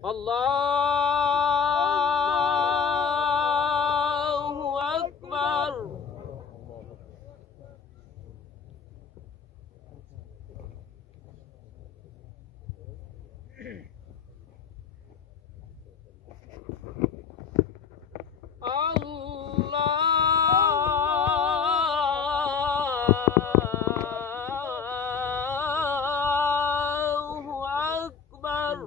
अल्लाहु अकबर। अल्लाहु अकबर।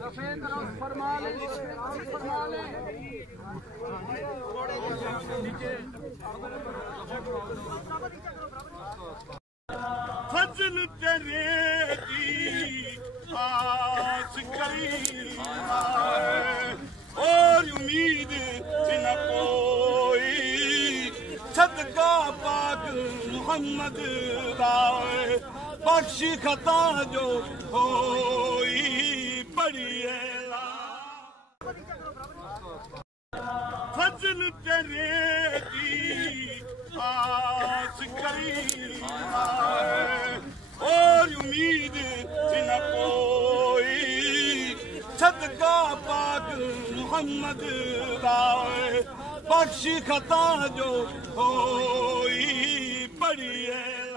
सफेद रंग फरमा ले, फरमा ले। फजल तेरे की आस करी और उम्मीद न कोई, सदका पाक मोहम्मद दाए बख्श खता जो होई बड़ी है। फजल तेरे की आस करी और उम्मीद न कोई, सदका पाक मोहम्मद दाए बख्श खता जो होई बड़ी है।